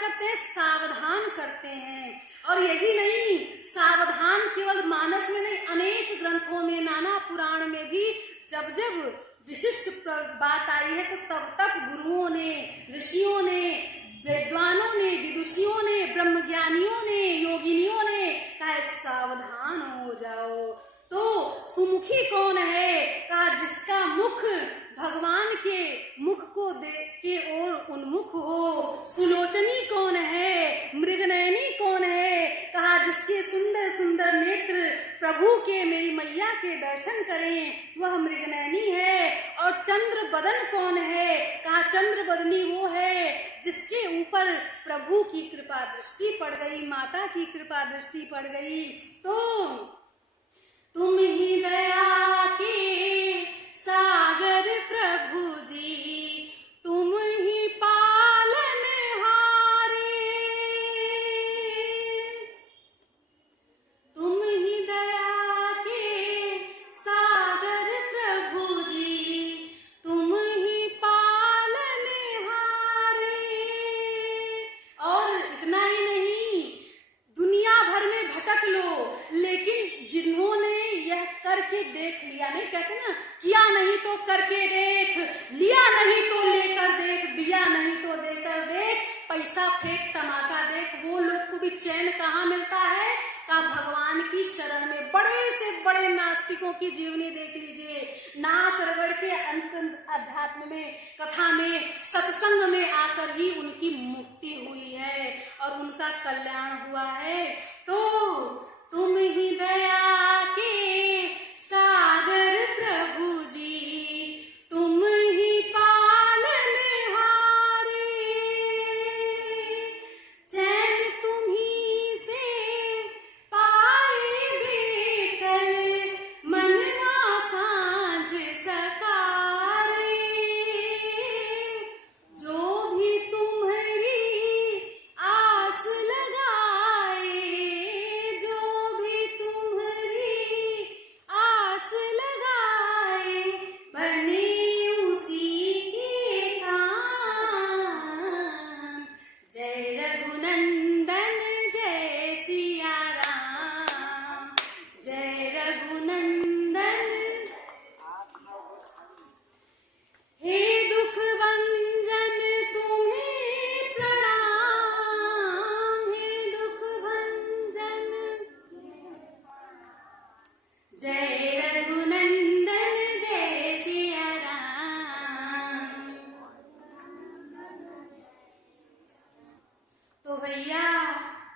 करते हैं, सावधान करते हैं। और यही नहीं, सावधान केवल मानस में नहीं, अनेक ग्रंथों में, नाना पुराण में भी जब जब विशिष्ट बात आई है तो तब तब गुरुओं ने, ऋषियों ने, विद्वानों ने, विदुषियों ने, ब्रह्मज्ञानियों ने, योगिनियों ने कहा सावधान हो जाओ। तो सुमुखी कौन है? कहा जिसका मुख भगवान के मुख को देख के और उन्मुख हो। सुलोचनी कौन है? मृगनयनी कौन है? कहा जिसके सुंदर सुंदर नेत्र प्रभु के, मेरी मैया के दर्शन करें, वह मृगनयनी है। और चंद्र बदन कौन है? कहा चंद्र बदनी वो है जिसके ऊपर प्रभु की कृपा दृष्टि पड़ गई, माता की कृपा दृष्टि पड़ गई। तो तुम ही दया के सागर प्रभु जी, तुम ही पालनहारे, तुम ही दया के सागर प्रभु जी, तुम ही पालनहारे। और इतना ही नहीं, दुनिया भर में भटक लो, लेकिन जिन्होंने यह करके देख लिया, नहीं कहते ना, किया नहीं तो करके देख, लिया नहीं तो लेकर देख, दिया नहीं तो देकर देख, पैसा फेंक तमाशा देख, वो लोग को भी चैन कहाँ मिलता है? का भगवान की शरण में। बड़े से बड़े नास्तिकों की जीवनी देख लीजिए, नाक रगड़ के अंत अध्यात्म में, कथा में, सत्संग में आकर ही उनकी मुक्ति हुई है और उनका कल्याण हुआ है। तो तुम ही दया के सागर प्रभु जी, तुम ही पालनहारे, चैन तुम्ही से पाए बेकर, मनवा सांझ सकारे, जो भी तुम्हारी आस लगाए, जो भी तुम्हारी आस लगाए, बने उसी के काम। जय रघुनंदन जय सिया राम, जय रघुनंदन। हे दुख भंजन तुम्हें प्रणाम, हे दुख भंजन, जय रघुनंदन जय सिया राम। तो भैया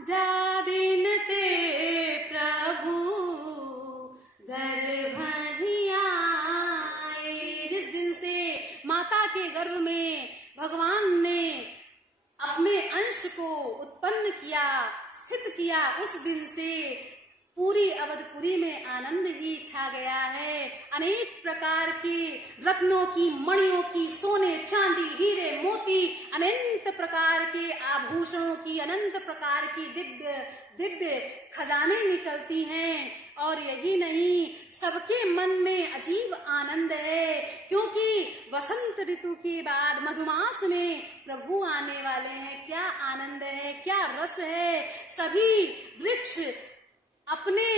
जा दिन ते प्रभु गर्भ ही आए, जिस दिन से माता के गर्भ में भगवान ने अपने अंश को उत्पन्न किया, स्थित किया, उस दिन से पूरी अवधपुरी में आनंद ही छा गया है। अनेक प्रकार के रत्नों की, मणियों की, सोने चांदी हीरे मोती, अनंत प्रकार के आभूषणों की, अनंत प्रकार की दिव्य दिव्य खजाने निकलती हैं। और यही नहीं, सबके मन में अजीब आनंद है, क्योंकि वसंत ऋतु के बाद मधुमास में प्रभु आने वाले हैं। क्या आनंद है, क्या रस है। सभी वृक्ष अपने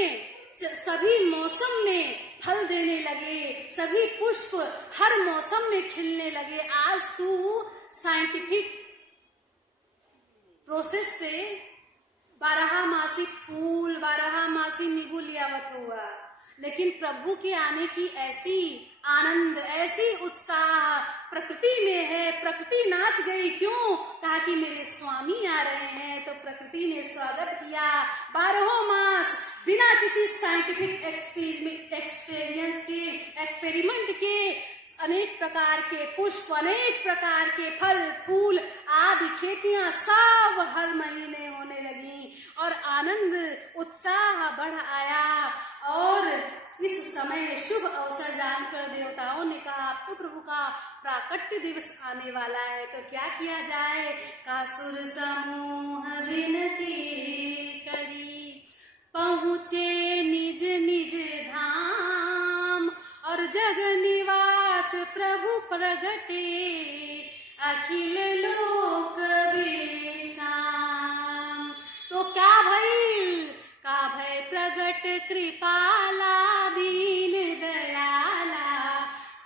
सभी मौसम में फल देने लगे, सभी पुष्प हर मौसम में खिलने लगे। आज तू साइंटिफिक प्रोसेस से 12मासी फूल, 12मासी नींबू लियावत हुआ, लेकिन प्रभु के आने की ऐसी आनंद, ऐसी उत्साह प्रकृति में है। प्रकृति नाच गई, क्यों? कहा कि मेरे स्वामी आ रहे हैं, तो प्रकृति ने स्वागत किया। 12 मास बिना किसी साइंटिफिक एक्सपीरियंस के, एक्सपेरिमेंट के, अनेक प्रकार के पुष्प, अनेक प्रकार के फल फूल आदि खेतियां सब हर महीने होने लगी और आनंद उत्साह बढ़ आया। और इस समय शुभ अवसर जानकर देवताओं ने कहा अब तो प्रभु का प्राकट्य दिवस आने वाला है, तो क्या किया जाए? कासुर समूह विनती करी, पहुँचे निज निज धाम, और जग निवास प्रभु प्रगटे, अखिल लोक विश्राम। तो क्या भइल, का भय प्रगट कृपाला दीन दयाला,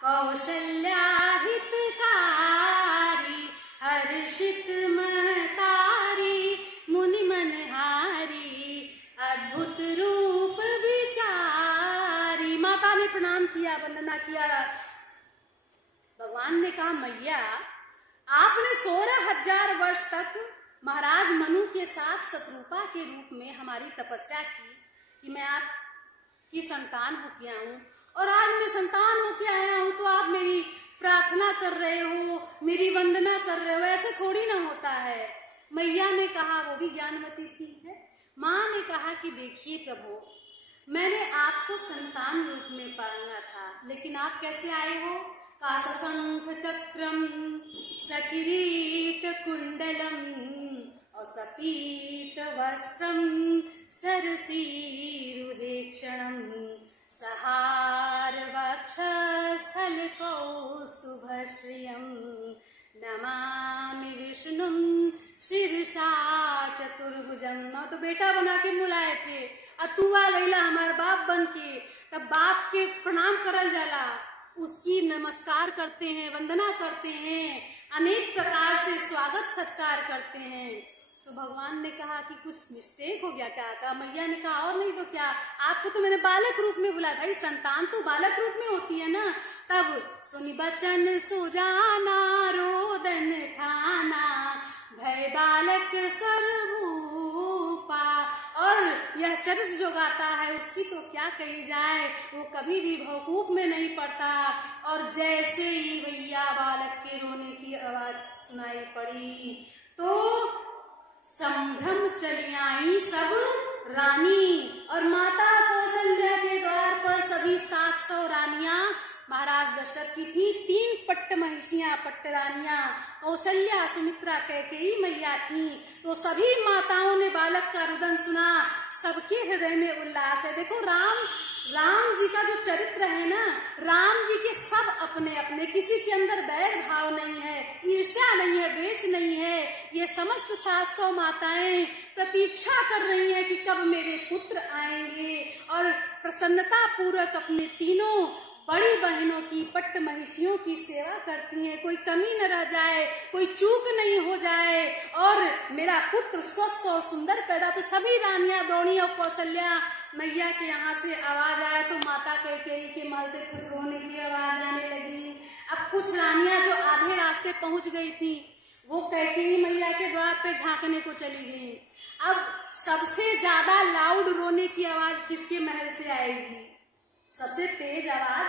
कौशल्या हितकारी हर्षित महतारी, मुनि मनहारी अद्भुत रूप विचारी। माता ने प्रणाम किया, वंदना किया। भगवान ने कहा, मैया आपने 16,000 वर्ष तक महाराज मनु के साथ शत्रुपा के रूप में हमारी तपस्या की कि मैं आपकी संतान होके आऊं, और आज मैं संतान होके आया हूं तो आप मेरी प्रार्थना कर रहे हो, मेरी वंदना कर रहे हो, ऐसे थोड़ी ना होता है। मैया ने कहा, वो भी ज्ञानवती थी है। माँ ने कहा कि देखिए प्रभु, मैंने आपको संतान रूप में पाला था, लेकिन आप कैसे आए हो? काशशंख चक्रम सकिरीट कुंडलम और सपीत वस्त्रम सरसीरुहेक्षणम, सहार वक्षस्थल कौस्तुभश्रियम, नमामि विष्णुम शीर्षा चतुर्भुजम। तो बेटा बना के बुलाए थे, अब तू आ गईला हमार बाप बन के, तब बाप के प्रणाम करल जाला, उसकी नमस्कार करते हैं, वंदना करते हैं, अनेक प्रकार से स्वागत सत्कार करते हैं। तो भगवान ने कहा कि कुछ मिस्टेक हो गया क्या? कहा मैया ने कहा, और नहीं तो क्या, आपको तो मैंने बालक रूप में बुलाया। भाई संतान तो बालक रूप में होती है ना। तब सुनि बचन सुजाना रोदन ठाना, भय बालक सर्वभूपा। और यह चरित्र जो गाता है उसकी तो क्या कही जाए, वो कभी भी भवकूप में नहीं पड़ता। और जैसे ही भैया बालक के रोने की आवाज सुनाई पड़ी तो संभ्रम चली आई सब रानी, और माता कौशल्या के द्वार पर सभी 700 रानियां महाराज दशरथ की थी। 3 पट्ट महिषियां, पट्ट रानियां, कौशल्या, सुमित्रा, कैकेयी मैया थी। तो सभी माताओं ने बालक का रुदन सुना, सबके हृदय में उल्लास है। देखो राम जी का जो चरित्र है ना, राम जी के सब अपने अपने, किसी के अंदर बैर भाव नहीं है, ईर्ष्या नहीं है, द्वेष नहीं है। ये समस्त 700 माताएं प्रतीक्षा कर रही हैं कि कब मेरे पुत्र आएंगे, और प्रसन्नता पूर्वक अपने तीनों बड़ी बहनों की, पट्ट महिषियों की सेवा करती हैं। कोई कमी न रह जाए, कोई चूक नहीं हो जाए, और मेरा पुत्र स्वस्थ और सुंदर पैदा। तो सभी रानियां दौड़ी, और कौशल्या मैया के यहाँ से आवाज आए तो माता कैकेयी के महल से खुद रोने की आवाज आने लगी। अब कुछ रानियां जो आधे रास्ते पहुंच गई थी, वो कैकेयी मैया के द्वार पे झांकने को चली गई। अब सबसे ज्यादा लाउड रोने की आवाज किसके महल से आएगी? सबसे तेज आवाज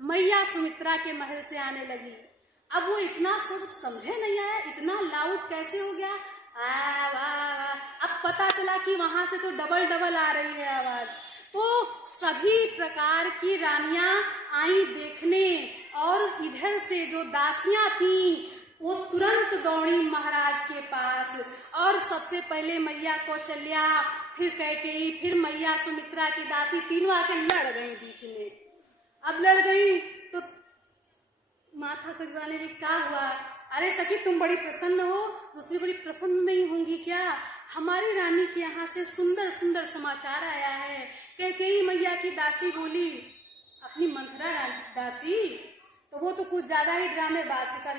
मैया सुमित्रा के महल से आने लगी। अब वो इतना सब समझे नहीं आया, इतना लाउड कैसे हो गया। अब पता चला कि वहां से तो डबल आ रही है आवाज। तो सभी प्रकार की रानियां आई देखने, और इधर से जो दासियां थी वो तुरंत दौड़ी महाराज के पास। और सबसे पहले मैया कौशल्या, फिर कैकेयी, फिर मैया सुमित्रा की दासी, तीनों आके लड़ गई बीच में। अब लड़ गई तो माथा खुजवाने लगी, क्या हुआ? अरे सखी तुम बड़ी प्रसन्न हो, दूसरी बड़ी प्रसन्न नहीं होंगी क्या? हमारी रानी के यहाँ से सुंदर सुंदर समाचार आया है। कैकेयी मैया की दासी बोली, अपनी मंथरा दासी, तो वो तो कुछ ज्यादा ही ड्रामेबाज कर,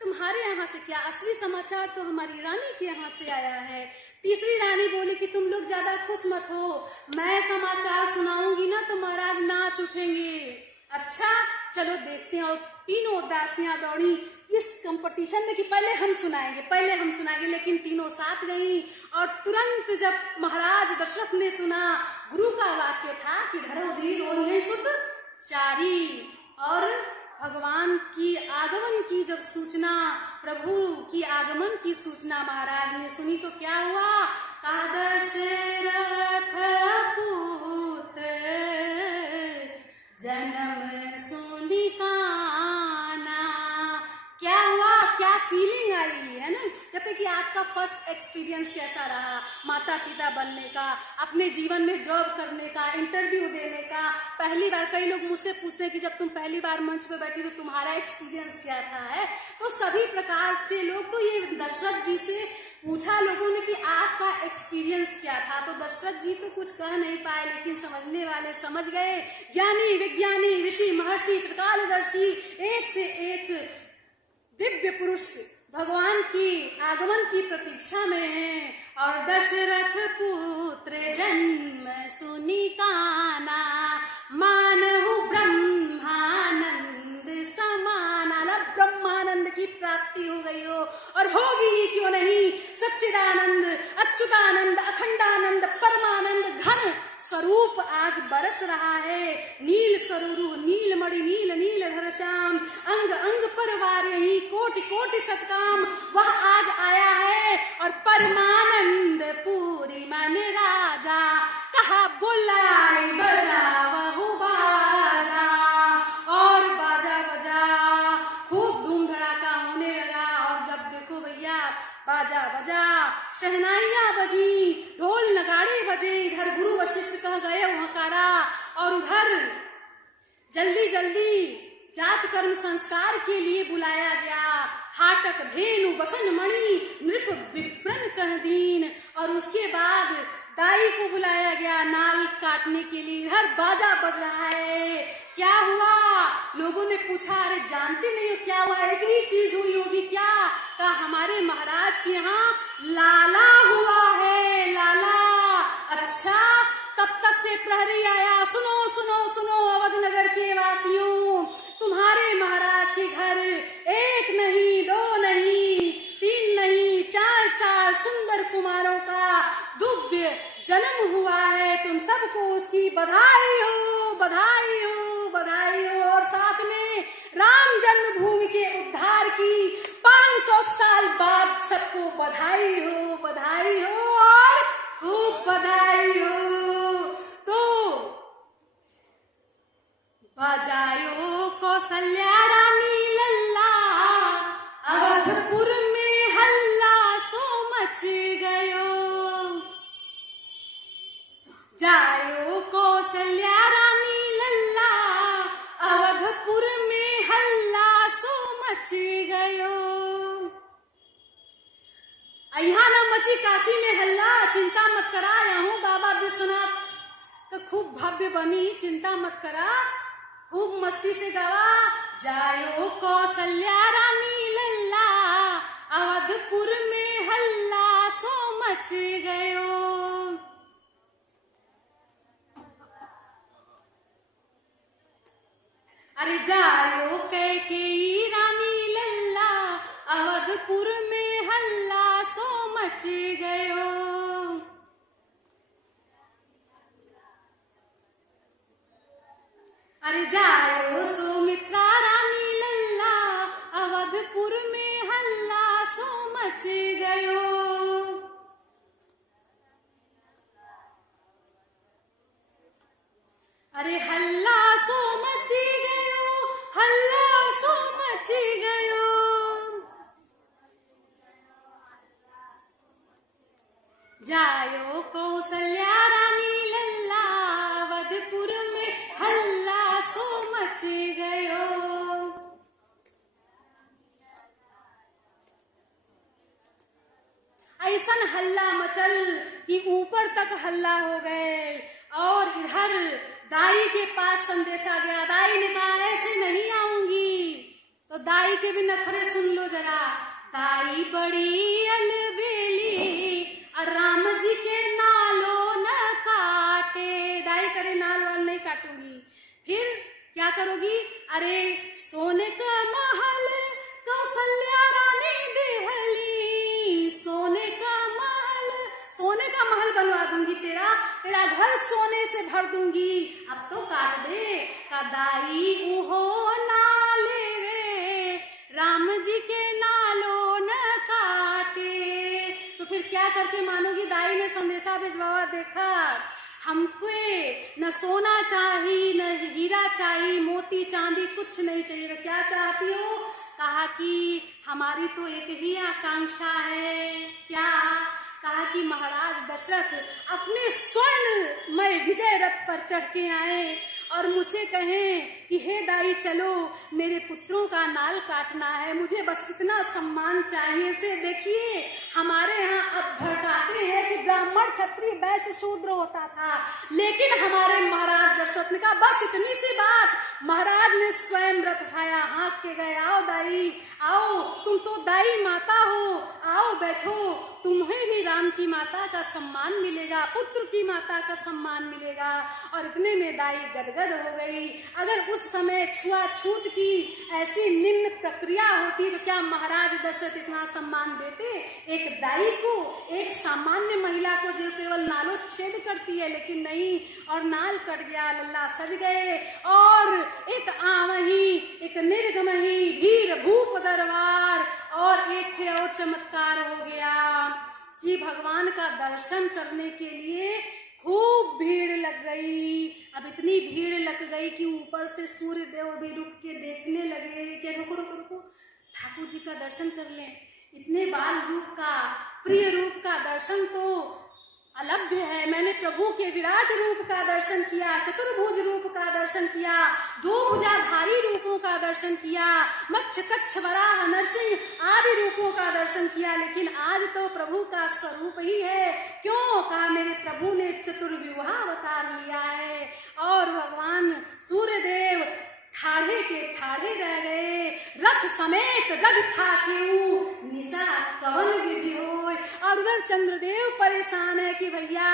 तुम्हारे यहाँ से क्या, असली समाचार तो हमारी रानी के यहाँ से आया है। तीसरी रानी बोली कि तुम लोग ज्यादा खुश मत हो, मैं समाचार सुनाऊंगी ना तो महाराज नाच उठेंगे। अच्छा चलो देखते हैं। और तीनों दासियां दौड़ी इस कंपटीशन में कि पहले हम सुनाएंगे, लेकिन तीनों साथ गई। और तुरंत जब महाराज दशरथ ने सुना, गुरु का वाक्य था कि धरो धीर ओढ़े सुत चारी, और भगवान की आगमन की जब सूचना, प्रभु की आगमन की सूचना महाराज ने सुनी तो क्या हुआ? दशरथ पुत्र जन्म सुनि काना। क्या हुआ, क्या फीलिंग आई है ना? कहते कि आपका आपका फर्स्ट एक्सपीरियंस कैसा रहा माता पिता बनने का, अपने जीवन में जॉब करने का, इंटरव्यू देने का? पहली बार कई लोग मुझसे पूछते हैं कि जब तुम पहली बार मंच पे बैठी तो तुम्हारा एक्सपीरियंस क्या था है। तो सभी प्रकार से लोग, तो ये दशरथ जी से पूछा लोगों ने कि आपका एक्सपीरियंस क्या था, तो दशरथ जी तो कुछ कह नहीं पाए, लेकिन समझने वाले समझ गए। ज्ञानी विज्ञानी ऋषि महर्षि त्रिकालदर्शी, एक से एक दिव्य पुरुष भगवान की आगमन की प्रतीक्षा में हैं। और दशरथ पुत्र जन्म सुनी काना, मानहु ब्रह्मानंद समाना। ब्रह्मानंद की प्राप्ति हो गई हो, और होगी ही क्यों नहीं। सच्चिदानंद, अच्युतानंद, अखंडानंद, परमानंद घन स्वरूप आज बरस रहा है। नील सरोरु नीलमणि नील नीलधर श्याम, अंग अंग पर वारही कोटि कोटि सत्काम, वह आज आया है। और परमानंद पूरी मन राजा, कहा बुलाए बजा वहु बाजा। और बाजा बजा, खूब धूम धड़ाका होने लगा। और जब देखो भैया बाजा बजा, शहनाइयां बजी, ढोल नगाड़े बजे, इधर गुरु वशिष्ठ कह गए वहाकारा, और उधर जल्दी जल्दी जात कर्म संस्कार के लिए बुलाया गया। हाटक धेनु बसन मणि नृप विप्रन कह दीन। और उसके बाद दाई को बुलाया गया नाल काटने के लिए। इधर बाजा बज रहा है। क्या हुआ? लोगों ने पूछा, अरे जानते नहीं हो क्या हुआ? एक ही चीज हुई होगी क्या? कहा हमारे महाराज के यहाँ लाला हुआ है, लाला। अच्छा, तब तक से प्रहरी आया, सुनो सुनो सुनो अवध नगर के वासियों, तुम्हारे महाराज के घर एक नहीं, दो नहीं, तीन नहीं, चार चार सुंदर कुमारों का दिव्य जन्म हुआ है। तुम सबको उसकी बधाई हो, बधाई हो, बधाई हो। और साथ में राम जन्मभूमि के उद्धार की 500 साल बाद सबको बधाई हो, बधाई हो और खूब बधाई हो। तो बजायो कौशल्या रानी लल्ला, अवधपुर में हल्ला सो मच गयो। जायो कौशल्या रानी लल्ला, अवधपुर में हल्ला सो मच गयो। यहाँ न मची काशी में हल्ला, चिंता मत करा, यहाँ बाबा विश्वनाथ तो खूब भव्य बनी, चिंता मत करा, खूब मस्ती से गावा। जायो कौशल्या रानी लल्ला, अवधपुर में हल्ला सो मच गयो। अरे जायो कैकेयी रानी लल्ला, अवधपुर में हल्ला सो मच गयो। अरे जायो सुमित्रा रानी लल्ला, अवधपुर में हल्ला सो मच गयो। अरे हल्ला सो मच गयो, हल्ला सो मच गयो। जायो कौशल्या रानी लल्ला, अवधपुर में हल्ला सो मच गयो। ऐसन हल्ला मचल कि ऊपर तक हल्ला हो गए। और इधर दाई के पास संदेशा गया। दाई ने कहा ऐसे नहीं आऊंगी। तो दाई के भी नखरे सुन लो जरा। दाई बड़ी अलबेली, राम जी के नालो न काटे। दाई करे नाल वाल नहीं काटूंगी। फिर क्या करोगी? अरे सोने का महल कौशल्या रानी देहली, सोने का महल बनवा दूंगी, तेरा घर सोने से भर दूंगी। अब तो काट दे। का दाई उहो ना लेवे, राम जी के नालो न काटे। तो फिर क्या करके मानोगी? दाई ने संदेशा भिजवा, देखा हमको न सोना चाहिए, न हीरा चाहिए, मोती चांदी कुछ नहीं चाहिए। क्या चाहती हो? कहा कि हमारी तो एक ही आकांक्षा है। क्या? कहा कि महाराज दशरथ अपने स्वर्णमय विजय रथ पर चढ़ के आए और मुझसे कहें कि हे दाई चलो, मेरे पुत्रों का नाल काटना है, मुझे बस इतना सम्मान चाहिए। से देखिए हमारे यहाँ अब भड़काते हैं कि ब्राह्मण क्षत्रिय वैश्य शूद्र होता था, लेकिन हमारे महाराज दशरथ ने कहा बस इतनी सी बात। महाराज ने स्वयं रथ उठाया, हाँक के गए, आओ दाई आओ, तुम तो दाई माता हो, आओ बैठो, तुम्हें भी राम की माता का सम्मान मिलेगा, पुत्र की माता का सम्मान मिलेगा। और इतने में दाई गदगद हो गई। अगर उस समय छुआछूत की ऐसी निम्न प्रक्रिया होती तो क्या महाराज दशरथ इतना सम्मान देते एक दाई को, एक सामान्य महिला को जो केवल नालोच्छेद करती है? लेकिन नहीं, और नाल कट गया, लल्ला सज गए और एक आवही, एक निर्गमही, वीर भूप दरबार। और एक और चमत्कार हो गया कि भगवान का दर्शन करने के लिए खूब भीड़ लग गई। अब इतनी भीड़ लग गई कि ऊपर से सूर्य देव भी रुक के देखने लगे कि रुको रुको रुको, ठाकुर जी का दर्शन कर लें। इतने बाल रूप का, प्रिय रूप का दर्शन तो अलभ्य है। मैंने प्रभु के विराट रूप का दर्शन किया, चतुर्भुज रूप का दर्शन किया, दो भुजाधारी रूपों का दर्शन किया, मत्स्य कच्छ वराह नरसिंह आदि रूपों का दर्शन किया, लेकिन आज तो प्रभु का स्वरूप ही है। क्यों? कहा मेरे प्रभु ने चतुर्व्यूहा अवतार लिया है। और भगवान सूर्यदेव ठाढ़े के ठाढ़े रह गए, रथ समेत रग था केऊ निशा कवन विधि होय। और उधर चंद्रदेव परेशान है कि भैया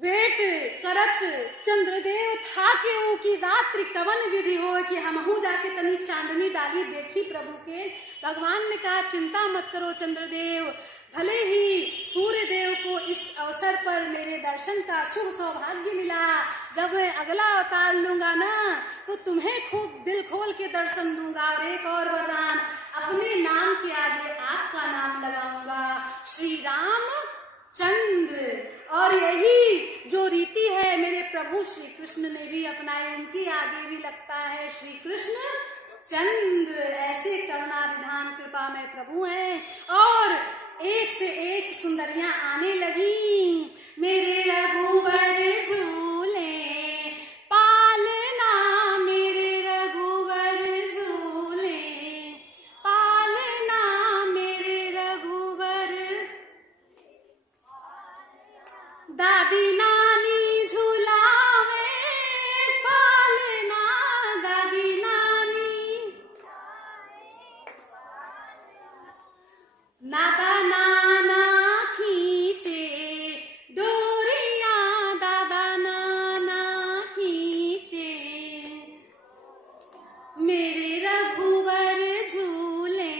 वेट करत चंद्रदेव था केऊ की रात्रि कवन विधि होय कि हमहू जाके तनी चांदनी डाली देखी प्रभु के। भगवान ने कहा चिंता मत करो चंद्रदेव, भले ही सूर्यदेव को इस अवसर पर मेरे दर्शन का शुभ सौभाग्य मिला, जब मैं अगला अवतार लूंगा ना तो तुम्हें खूब दिल खोल के दर्शन दूंगा। और एक और वरदान, अपने नाम के आगे आपका नाम लगाऊंगा, श्री राम चंद्र। और यही जो रीति है मेरे प्रभु श्री कृष्ण ने भी अपनाई, उनकी आगे भी लगता है श्री कृष्ण चंद्र। ऐसे करुणानिधान कृपा में प्रभु हैं। और एक से एक सुंदरियां आने लगी। मेरे रघुवर झूले पालना, मेरे रघुवर झूले पालना, मेरे रघुवर दादी नानी झूलावे पालना, दादी नानी नादा नाना खींचे डोरिया, दादा नाना खींचे, मेरे रघुवर झूले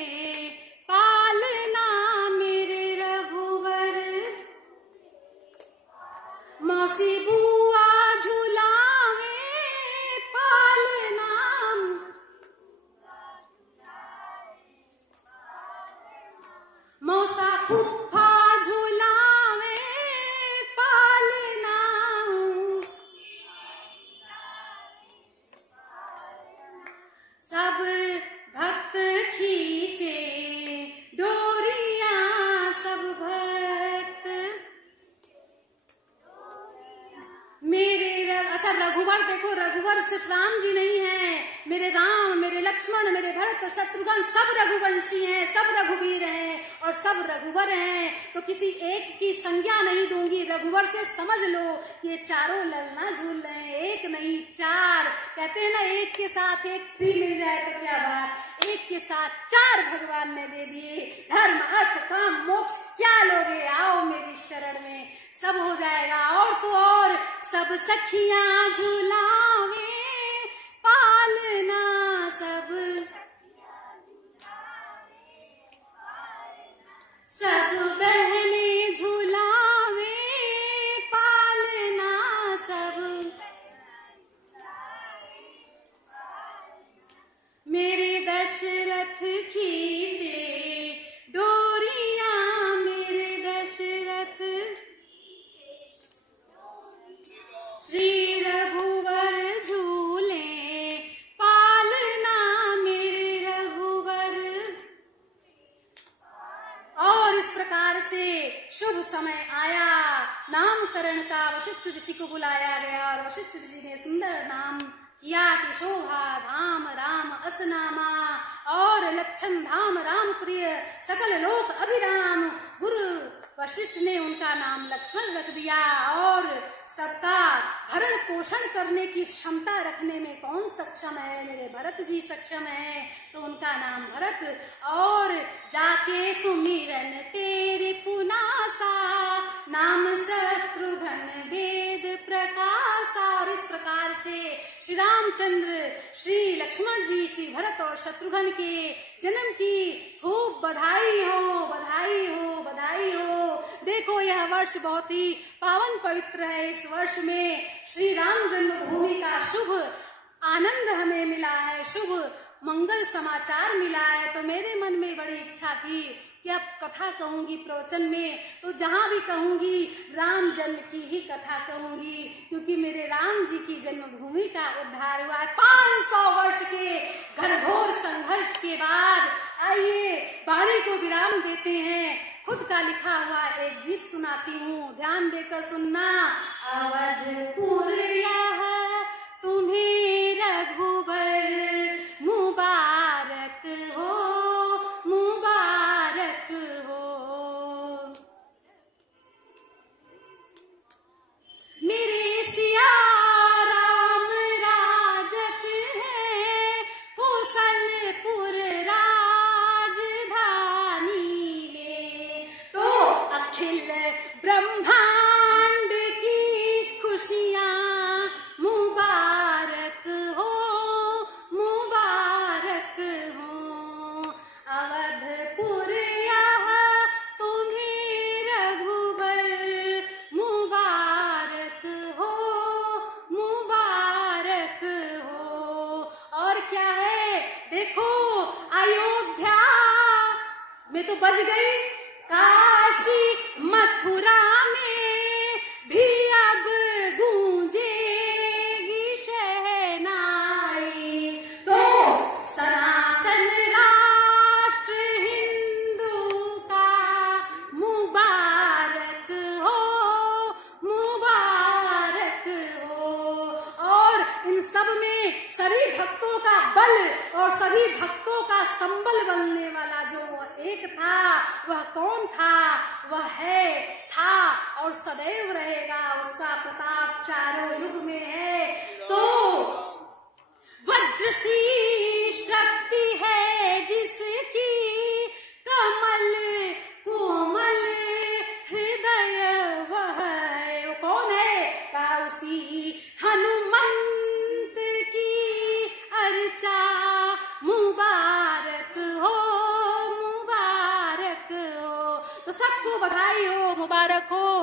पालना, मेरे रघुवर मौसी बुआ झूलावे पालना, मौसा फुफ्फा झूलावे पालना, सब भक्त खींचे डोरिया, सब भक्त मेरे अच्छा रघुवर, देखो रघुवर सिर्फ राम जी नहीं है, मेरे राम, मेरे लक्ष्मण, मेरे भरत शत्रुघ्न सब रघुवंशी हैं, सब रघुवीर हैं और सब रघुवर हैं। तो किसी एक की संज्ञा नहीं दूंगी, रघुवर से समझ लो ये चारों ललना झूल रहे हैं, एक नहीं चार। कहते हैं ना एक के साथ एक फ्री मिल जाए तो क्या बात, एक के साथ चार भगवान ने दे दिए। धर्म अर्थ काम मोक्ष क्या लोगे, आओ मेरी शरण में, सब हो जाएगा। और तो और सब सखियां झूलावे पालना, सब बहने झूलावे पालना, सब मेरे दशरथ खींचे डोरिया, मेरे दशरथ श्री रघुवर झूले पालना, मेरे शुभ समय आया, नामकरण का वशिष्ठ ऋषि को बुलाया गया और वशिष्ठ ऋषि ने सुंदर नाम किया कि शोभा धाम राम असनामा, और लक्षण धाम राम प्रिय, सकल लोक अभिराम। गुरु वशिष्ठ ने उनका नाम लक्ष्मण रख दिया, और सबका भरण पोषण करने की क्षमता रखने में कौन सक्षम है? मेरे भरत जी सक्षम है, तो उनका नाम भरत। और जाके सुमिरन तेरे पुनासा, नाम शत्रुघ्न वेद प्रकाशा। और इस प्रकार से श्री रामचंद्र, श्री लक्ष्मण जी, श्री भरत और शत्रुघ्न के जन्म की खूब बधाई हो, बधाई हो, बधाई हो। देखो यह वर्ष बहुत ही पावन पवित्र है। इस वर्ष में श्री राम जन्मभूमि का शुभ आनंद हमें मिला है, शुभ मंगल समाचार मिला है। तो मेरे मन में बड़ी इच्छा थी कि अब कथा कहूंगी प्रवचन में, तो जहां भी कहूंगी राम जन्म की ही कथा कहूंगी, क्योंकि मेरे राम जी की जन्मभूमि का उद्धार हुआ है 500 वर्ष के घनघोर संघर्ष के बाद। आइए वाणी को विराम देते हैं, खुद का लिखा हुआ एक गीत सुनाती हूँ, ध्यान देकर सुनना। अवधपुर यह तुम्हें रघुबर मुबारक हो, मुबारक हो। मेरे सिया राम राजक है, कौशलपुर राजधानी ले, तो अखिल ब्रह्मांड की खुशियाँ मुबारक हो, मुबारक हो। अवधपुर यह तुम्हें रघुबर मुबारक हो, मुबारक हो। और क्या है? देखो अयोध्या में तो बज गई, काशी मथुरा में भी अब गूंजेगी शहनाई, तो सनातन राष्ट्र हिंदू का मुबारक हो, मुबारक हो। और इन सब में सभी भक्तों का बल और सभी भक्तों का संबल बनने वाला जो एक था, वह कौन था? वह है, था और सदैव रहेगा, उसका प्रताप चारों युग में है। तो वज्र सी शक्ति है जिसकी, कमल कोमल हृदय वह है। वो कौन है? का उसी हनुमंत की अर्चा मुबारक हो, मुबारक हो। तो सबको बधाई हो, मुबारक हो।